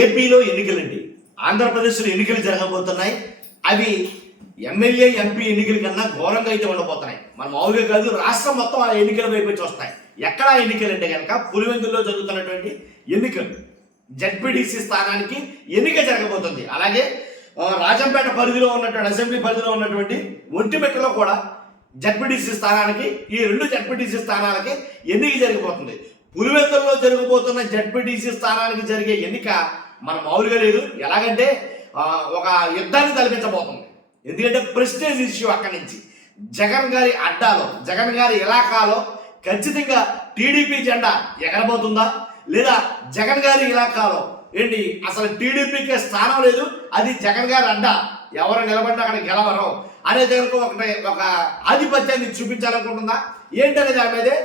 ఏపీలో ఎన్నికలండి. ఆంధ్రప్రదేశ్లో ఎన్నికలు జరగబోతున్నాయి. అవి ఎమ్మెల్యే ఎంపీ ఎన్నికల కన్నా ఘోరంగా అయితే ఉండబోతున్నాయి. మన మామూలుగా కాదు, రాష్ట్రం మొత్తం ఆ ఎన్నికల వైపు చూస్తాయి. ఎక్కడ ఎన్నికలు అంటే కనుక పులివెందుల్లో జరుగుతున్నటువంటి ఎన్నికలు. జడ్పీటీసీ స్థానానికి ఎన్నిక జరగబోతుంది. అలాగే రాజంపేట పరిధిలో ఉన్నటువంటి అసెంబ్లీ పరిధిలో ఉన్నటువంటి ఒంటిమెట్టలో కూడా జడ్పీటీసీ స్థానానికి, ఈ రెండు జడ్పీటీసీ స్థానాలకి ఎన్నిక జరగబోతుంది. పులివెందుల్లో జరగబోతున్న జడ్పీటీసీ స్థానానికి జరిగే ఎన్నిక మన మామూలుగా లేదు. ఎలాగంటే ఒక యుద్ధాన్ని తలపించబోతుంది. ఎందుకంటే ప్రెస్టేజ్ ఇష్యూ. అక్కడి నుంచి జగన్ గారి అడ్డాలో, జగన్ గారి ఇలాకాలో ఖచ్చితంగా టీడీపీ జెండా ఎగరబోతుందా, లేదా జగన్ గారి ఇలాకాలో ఏంటి అసలు టీడీపీకి స్థానం లేదు, అది జగన్ గారి అడ్డా, ఎవరు నిలబడినా అక్కడ గెలవరు అనే దగ్గరకు ఒక ఆధిపత్యాన్ని చూపించాలనుకుంటుందా ఏంటనే దాని మీదే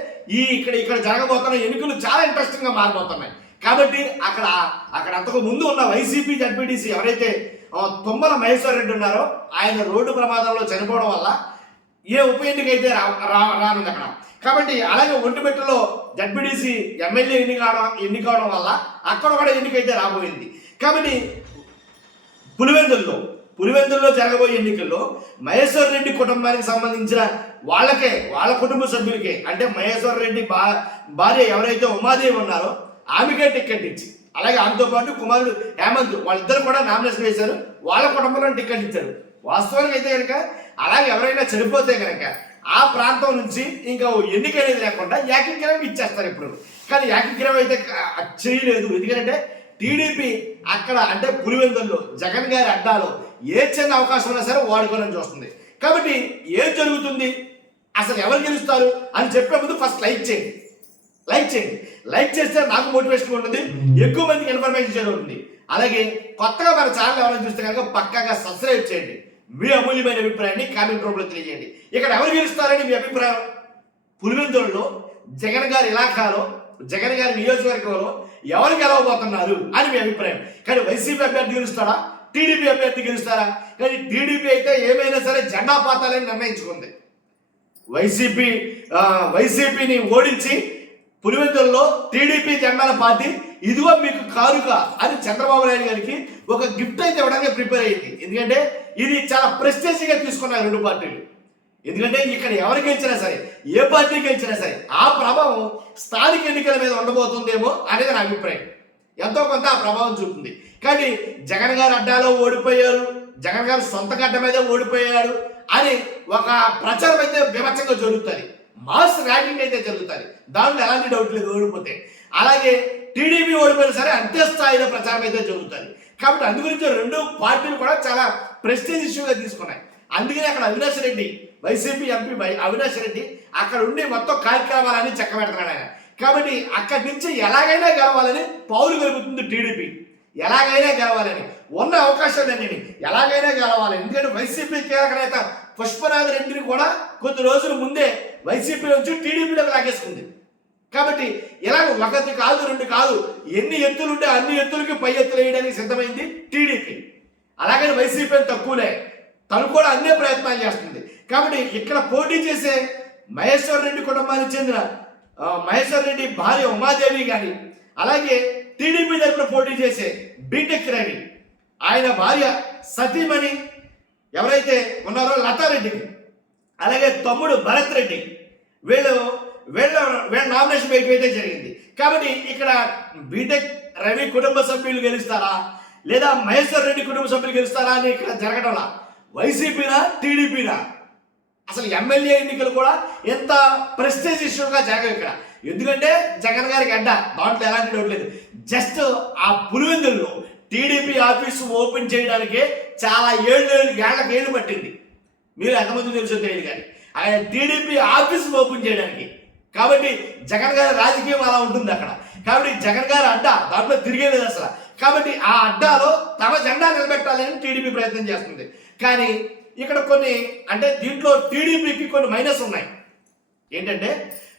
ఇక్కడ జరగబోతున్న ఎన్నికలు చాలా ఇంట్రెస్టింగ్ గా మారిపోతున్నాయి. కాబట్టి అక్కడ అంతకు ముందు ఉన్న వైసీపీ జడ్పీటీసీ ఎవరైతే తుమ్మల మహేశ్వర్ రెడ్డి ఉన్నారో, ఆయన రోడ్డు ప్రమాదంలో చనిపోవడం వల్ల ఏ ఉప ఎన్నిక అయితే రానుంది అక్కడ. కాబట్టి అలాగే ఒంటిమెట్టలో జడ్పీటీసీ ఎమ్మెల్యే ఎన్నికవడం వల్ల అక్కడ కూడా ఎన్నికైతే రాబోయింది. కాబట్టి పులివెందుల్లో జరగబోయే ఎన్నికల్లో మహేశ్వర్ రెడ్డి కుటుంబానికి సంబంధించిన వాళ్ళ కుటుంబ సభ్యులకే, అంటే మహేశ్వర్ రెడ్డి భార్య ఎవరైతే ఉమాదేవి ఉన్నారో ఆమెకే టికెట్ ఇచ్చి, అలాగే ఆమెతో పాటు కుమారుడు హేమంత్ వాళ్ళిద్దరు కూడా నామినేషన్ వేశారు. వాళ్ళ కుటుంబంలో టికెట్ ఇచ్చారు. వాస్తవానికి అయితే కనుక అలాగే ఎవరైనా చనిపోతే కనుక ఆ ప్రాంతం నుంచి ఇంకా ఎన్నిక అనేది లేకుండా ఏకగ్రీవం ఇచ్చేస్తారు ఇప్పుడు. కానీ ఏకగ్రీవం అయితే చేయలేదు. ఎందుకంటే టీడీపీ అక్కడ అంటే పులివెందుల్లో జగన్ గారి అడ్డాలో ఏ చిన్న అవకాశం ఉన్నా సరే వాడుకోవాలని చూస్తుంది. కాబట్టి ఏం జరుగుతుంది, అసలు ఎవరు గెలుస్తారు అని చెప్పే ముందు ఫస్ట్ లైక్ చేయండి. లైక్ చేస్తే నాకు మోటివేషన్ ఉంటుంది, ఎక్కువ మందికి ఇన్ఫర్మేషన్ జరుగుతుంది. అలాగే కొత్తగా మన ఛానల్ ఎవరైనా చూస్తే కనుక పక్కాగా సబ్స్క్రైబ్ చేయండి. మీ అమూల్యమైన అభిప్రాయాన్ని కామెంట్ రూపంలో తెలియజేయండి. ఇక్కడ ఎవరు గెలుస్తారని మీ అభిప్రాయం? పులివెందులలో జగన్ గారి ఇలాకాలో, జగన్ గారి నియోజకవర్గంలో ఎవరు గెలవబోతున్నారు అని మీ అభిప్రాయం. కానీ వైసీపీ అభ్యర్థి గెలుస్తాడా, టీడీపీ అభ్యర్థి గెలుస్తారా? కానీ టీడీపీ అయితే ఏమైనా సరే జెండా పాతాలని నిర్ణయించుకుంది. వైసీపీని ఓడించి పులివెందుల్లో టీడీపీ జెండాల పార్టీ ఇదిగో మీకు కారుక అని చంద్రబాబు నాయుడు గారికి ఒక గిఫ్ట్ అయితే ఇవ్వడానికి ప్రిపేర్ అయ్యింది. ఎందుకంటే ఇది చాలా ప్రెస్టేజ్గా తీసుకున్నారు రెండు పార్టీలు. ఎందుకంటే ఇక్కడ ఎవరు గెలిచినా సరే, ఏ పార్టీ గెలిచినా సరే ఆ ప్రభావం స్థానిక ఎన్నికల మీద ఉండబోతుందేమో అనేది నా అభిప్రాయం. ఎంతో కొంత ఆ ప్రభావం చూపుతుంది. కానీ జగన్ గారు అడ్డాలో ఓడిపోయారు, జగన్ గారు సొంత గడ్డ మీద ఓడిపోయాడు అని ఒక ప్రచారం అయితే విమర్శంగా జరుగుతుంది. మాస్ ర్యాగింగ్ అయితే జరుగుతుంది. దాంట్లో ఎలాంటి డౌట్ లేదు ఓడిపోతే. అలాగే టీడీపీ ఓడిపోయినా సరే అంతే స్థాయిలో ప్రచారం అయితే జరుగుతుంది. కాబట్టి అందు గురించి రెండు పార్టీలు కూడా చాలా ప్రెస్టేజ్ ఇష్యూగా తీసుకున్నాయి. అందుకనే అక్కడ అవినాష్ రెడ్డి, వైసీపీ ఎంపీ అవినాష్ రెడ్డి అక్కడ ఉండి మొత్తం కార్యక్రమాలన్నీ చక్కబెడుతున్నాడు ఆయన. కాబట్టి అక్కడి నుంచి ఎలాగైనా గెలవాలని పౌరు కలుగుతుంది టీడీపీ. ఎలాగైనా గెలవాలని ఉన్న అవకాశాలన్నీ ఎలాగైనా గెలవాలి. ఎందుకంటే వైసీపీ కీలక నేత పుష్పరాజు రెడ్డిని కూడా కొద్ది రోజుల ముందే వైసీపీ నుంచి టీడీపీలోకి లాగేసుకుంది. కాబట్టి ఇలాగ ఒకటి కాదు రెండు కాదు, ఎన్ని ఎత్తులు ఉంటే అన్ని ఎత్తులకి పై ఎత్తులు వేయడానికి సిద్ధమైంది టీడీపీ. అలాగని వైసీపీ తక్కువలే, తను కూడా అన్ని ప్రయత్నాలు చేస్తుంది. కాబట్టి ఇక్కడ పోటీ చేసే మహేశ్వర్ రెడ్డి కుటుంబానికి చెందిన మహేశ్వర్ రెడ్డి భార్య ఉమాదేవి కానీ, అలాగే టీడీపీ తరఫున పోటీ చేసే బీటెక్ రవి, ఆయన భార్య సతీమణి ఎవరైతే ఉన్నారో లతారెడ్డికి, అలాగే తమ్ముడు భరత్ రెడ్డి, వీళ్ళ నామినేషన్ బయట అయితే జరిగింది. కాబట్టి ఇక్కడ బీటెక్ రవి కుటుంబ సభ్యులు గెలుస్తారా లేదా మహేశ్వర్ రెడ్డి కుటుంబ సభ్యులు గెలుస్తారా అని ఇక్కడ జరగడంలా వైసీపీనా టీడీపీనా అసలు ఎమ్మెల్యే ఎన్నికలు కూడా ఎంత ప్రెస్టేజ్ ఇష్యూగా జరగవు ఇక్కడ. ఎందుకంటే జగన్ గారికి అడ్డ, దాంట్లో ఎలాంటి డౌట్ లేదు. జస్ట్ ఆ పులివెందుల్లో టీడీపీ ఆఫీసు ఓపెన్ చేయడానికే చాలా ఏళ్ళకి పట్టింది. మీరు ఎంతమంది తెలుసో తెలియదు కానీ ఆయన టీడీపీ ఆఫీసు ఓపెన్ చేయడానికి. కాబట్టి జగన్ గారి రాజకీయం అలా ఉంటుంది అక్కడ. కాబట్టి జగన్ గారి అడ్డా, దాంట్లో తిరిగేలేదు అసలు. కాబట్టి ఆ అడ్డాలో తమ జెండా నిలబెట్టాలని టీడీపీ ప్రయత్నం చేస్తుంది. కానీ ఇక్కడ కొన్ని అంటే దీంట్లో టీడీపీకి కొన్ని మైనస్ ఉన్నాయి. ఏంటంటే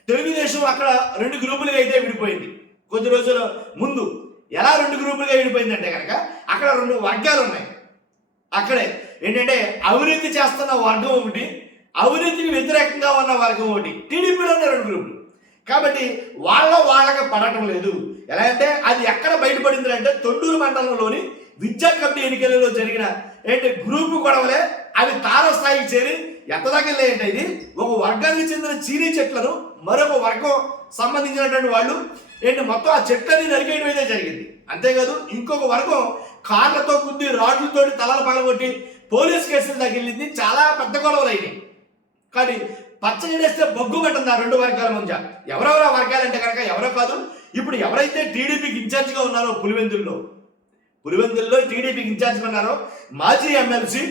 తెలుగుదేశం అక్కడ రెండు గ్రూపులుగా అయితే విడిపోయింది. కొద్ది రోజుల ముందు ఎలా రెండు గ్రూపులుగా విడిపోయిందంటే కనుక అక్కడ రెండు వర్గాలు ఉన్నాయి. అక్కడే ఏంటంటే అవినీతి చేస్తున్న వర్గం ఒకటి, అవినీతికి వ్యతిరేకంగా ఉన్న వర్గం ఒకటి. టీడీపీలోనే రెండు గ్రూపులు. కాబట్టి వాళ్ళకి పడటం లేదు. ఎలా అంటే అది ఎక్కడ బయటపడింది అంటే తొండూరు మండలంలోని విద్యా కమిటీ ఎన్నికలలో జరిగిన గ్రూపు గొడవలే అవి తారస్థాయికి చేరి ఎంత దాకా వెళ్ళాయంటే ఇది ఒక వర్గానికి చెందిన చీనీ చెట్లను మరొక వర్గం సంబంధించినటువంటి వాళ్ళు మొత్తం ఆ చెట్లని నరికేయడం అయితే జరిగింది. అంతేకాదు ఇంకొక వర్గం కార్లతో గుద్ది రాడ్లతో తలలు పగలగొట్టి పోలీస్ కేసులు తగిలింది. చాలా పెద్ద గొడవలు అయినాయి. కానీ పచ్చగడేస్తే బొగ్గు పెట్టింది ఆ రెండు వర్గాల మధ్య. ఎవరెవరు ఆ వర్గాలంటే కనుక ఎవరో కాదు, ఇప్పుడు ఎవరైతే టీడీపీకి ఇన్ఛార్జిగా ఉన్నారో పులివెందుల్లో టీడీపీకి ఇన్ఛార్జిగా ఉన్నారో మాజీ ఎమ్మెల్సీ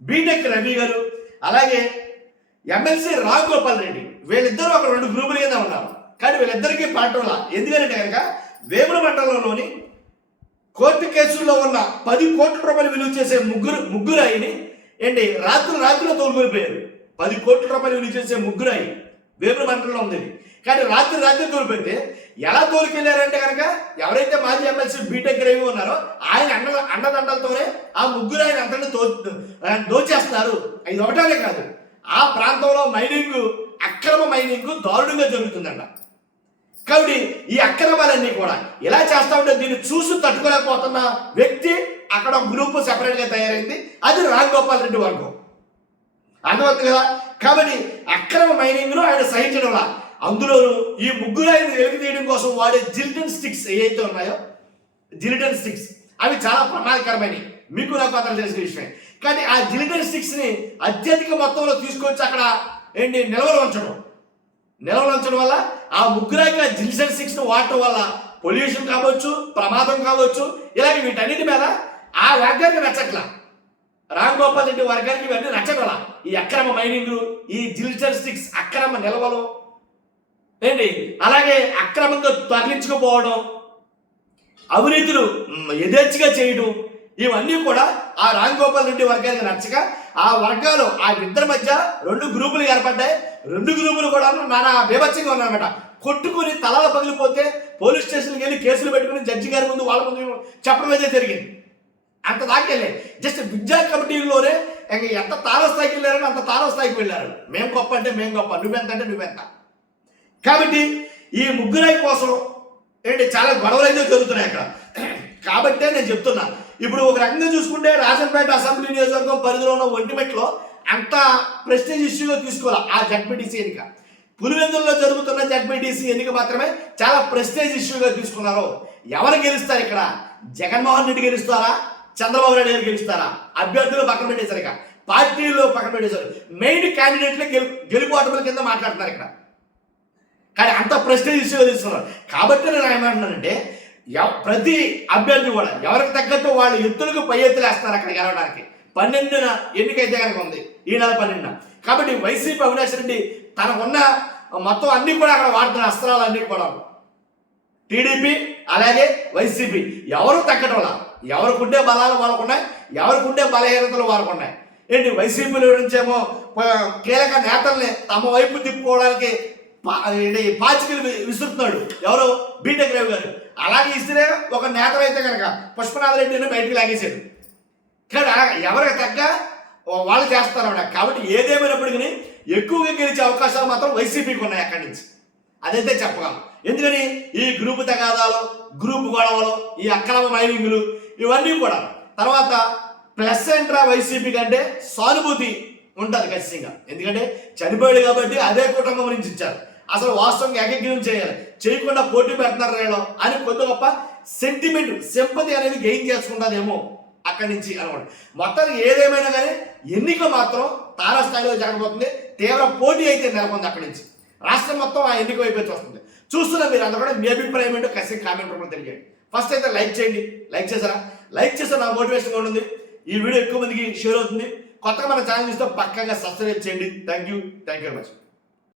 బీటెక్ రవి గారు, అలాగే ఎమ్మెల్సీ రామ్ గోపాల్ రెడ్డి, వీళ్ళిద్దరూ ఒక రెండు గ్రూపుల కింద ఉన్నారు. కానీ వీళ్ళిద్దరికీ పాటంలా. ఎందుకంటే కనుక వేముల మండలంలోని కోర్టు కేసుల్లో ఉన్న 10 కోట్ల రూపాయలు విలువ చేసే ముగ్గురు అయిని రాత్రిలో తోలుకొనిపోయారు. 10 కోట్ల రూపాయలు విలువ చేసే ముగ్గురు అయి వేముల మండలంలో ఉంది. కానీ రాత్రి తోలిపోతే ఎలా తోలుకెళ్ళారంటే కనుక ఎవరైతే మాజీ ఎమ్మెల్సీ బీటెక్ రవి ఉన్నారో ఆయన అండదండలతోనే ఆ ముగ్గురు ఆయన అంతటి దోచేస్తున్నారు. ఇది ఒకటే కాదు, ఆ ప్రాంతంలో అక్రమ మైనింగ్ దారుణంగా జరుగుతుందంట. కాబట్టి ఈ అక్రమాలన్నీ కూడా ఇలా చేస్తా ఉంటే దీన్ని చూసి తట్టుకోలేకపోతున్న వ్యక్తి అక్కడ గ్రూప్ సెపరేట్గా తయారైంది. అది రామ్ గోపాల్ రెడ్డి వర్గం. అర్థమవుతుంది కదా. కాబట్టి అక్రమ మైనింగ్ను ఆయన సహించడంలా, అందులోనూ ఈ ముగ్గురు ఆయన వెలికి తీయడం కోసం వాడే జిలిటన్ స్టిక్స్ ఏవైతే ఉన్నాయో అవి చాలా ప్రమాదకరమైనవి. మీకు నాకు అతను తెలిసిన విషయమే. కానీ ఆ జిలిటన్ స్టిక్స్ని అత్యధిక మొత్తంలో తీసుకొచ్చి అక్కడ నిల్వలు ఉంచడం వల్ల ఆ ముగ్గురాకి ఆ జిలిటన్ స్టిక్స్ని వాడటం వల్ల పొల్యూషన్ కావచ్చు, ప్రమాదం కావచ్చు, ఇలాగే వీటన్నిటి మీద ఆ వర్గానికి నచ్చట్లా. రామ్ గోపాల్ రెడ్డి వర్గానికి ఇవన్నీ నచ్చగల. ఈ అక్రమ మైనింగ్, ఈ జిలిటన్ స్టిక్స్ అక్రమ నిల్వలు అలాగే అక్రమంగా తరలించుకుపోవడం, అవినీతులు యథేచ్ఛగా చేయడం, ఇవన్నీ కూడా ఆ రామ్ గోపాల్ రెడ్డి వర్గానికి నచ్చక ఆ వర్గాలు ఆ ఇద్దరి మధ్య 2 గ్రూపులు ఏర్పడ్డాయి. 2 గ్రూపులు కూడా నానా బీభత్సంగా ఉన్నాయన్నమాట. కొట్టుకుని తలలు పగిలిపోతే పోలీస్ స్టేషన్కి వెళ్ళి కేసులు పెట్టుకుని జడ్జి గారి ముందు వాళ్ళ ముందు చెప్పడం అయితే జరిగింది. అంత దాకా వెళ్ళాయి. జస్ట్ విద్యా కమిటీలోనే ఎంత తారస్థాయికి వెళ్ళారని అంత తారస్థాయికి వెళ్ళారు. మేము గొప్ప అంటే మేము గొప్ప, నువ్వెంత అంటే నువ్వెంత. కాబట్టి ఈ ముగ్గురై కోసం చాలా గొడవలు అయితే జరుగుతున్నాయి అక్కడ. కాబట్టే నేను చెప్తున్నా, ఇప్పుడు ఒక రకంగా చూసుకుంటే రాజంపేట అసెంబ్లీ నియోజకవర్గం పరిధిలో ఉన్న ఒంటిమెట్లో అంత ప్రెస్టేజ్ ఇష్యూగా తీసుకోవాలి ఆ జడ్పీటీసీ ఎన్నిక. పులివెందుల్లో జరుగుతున్న జడ్పీటీసీ ఎన్నిక మాత్రమే చాలా ప్రెస్టేజ్ ఇష్యూగా తీసుకున్నారు. ఎవరు గెలుస్తారు ఇక్కడ? జగన్మోహన్ రెడ్డి గెలుస్తారా, చంద్రబాబు నాయుడు గారు గెలుస్తారా? అభ్యర్థులు పక్కన పెట్టేశారు, ఇక పార్టీలో పక్కన పెట్టేశారు. మెయిన్ క్యాండిడేట్లే గెలుపోటముల కింద మాట్లాడుతున్నారు ఇక్కడ. కానీ అంత ప్రెస్టేజ్ ఇష్యూగా తీసుకున్నారు. కాబట్టి నేను ఏమంటున్నానంటే ప్రతి అభ్యర్థి కూడా ఎవరికి తగ్గట్టు వాళ్ళు ఎత్తులకు పై ఎత్తులు వేస్తున్నారు అక్కడ గెలవడానికి. 12న ఎన్నికైతే కనుక ఉంది, ఈ నెల 12న. కాబట్టి వైసీపీ అవినాష్ రెడ్డి తనకున్న మొత్తం అన్ని కూడా అక్కడ వాడుతున్న అస్త్రాలు అన్ని కూడా టీడీపీ అలాగే వైసీపీ ఎవరు తగ్గటంలా. ఎవరికి ఉండే బలాలు వాళ్ళకు ఉన్నాయి, ఎవరికి ఉండే బలహీనతలు వాళ్ళకు ఉన్నాయి. వైసీపీలో నుంచేమో కీలక నేతల్ని తమ వైపు తిప్పుకోవడానికి పాచికలు విసురుతున్నాడు ఎవరు? బీటెక్ రవి గారు. అలాగే ఇస్తే ఒక నేతలైతే కనుక పుష్పనాథ్ రెడ్డిని బయటికి లాగేశాడు. కానీ ఎవరికి తగ్గ వాళ్ళు చేస్తారన్నమాట. కాబట్టి ఏదేమైనప్పటికీ ఎక్కువగా గెలిచే అవకాశాలు మాత్రం వైసీపీకి ఉన్నాయి అక్కడి నుంచి, అదైతే చెప్పగలం. ఎందుకని ఈ గ్రూపు తగాదాలు, గ్రూపు గొడవలు, ఈ అక్రమ మైనింగ్లు ఇవన్నీ కూడా. తర్వాత ప్లస్ ఏంట్రా వైసీపీ కంటే సానుభూతి ఉంటుంది ఖచ్చితంగా. ఎందుకంటే చనిపోయాడు కాబట్టి అదే కుటుంబం నుంచి ఇచ్చారు. అసలు వాస్తవంగా ఏకగ్రీవం చేయకుండా పోటీ పెడుతున్నారు అని కొద్ది గొప్ప సెంటిమెంట్, సింపతి అనేది గెయిన్ చేసుకుంటారేమో అక్కడి నుంచి అనమాట. మొత్తానికి ఏదేమైనా కానీ ఎన్నిక మాత్రం తారాస్థాయిలో జరగబోతుంది. తీవ్ర పోటీ అయితే నెలకొంది అక్కడి నుంచి. రాష్ట్రం మొత్తం ఆ ఎన్నిక వైపు వస్తుంది. చూస్తున్నా మీరు అందరూ కూడా మీ అభిప్రాయం ఏంటో ఖచ్చితంగా కామెంట్ రూపంలో తెలియజేయండి. ఫస్ట్ అయితే లైక్ చేయండి. లైక్ చేశారా? లైక్ చేస్తే నా మోటివేషన్గా ఉంటుంది. ఈ వీడియో ఎక్కువ మందికి షేర్ అవుతుంది. కొత్తగా మన ఛానల్ చూస్తే పక్కాగా సబ్స్క్రైబ్ చేయండి. Thank you very much.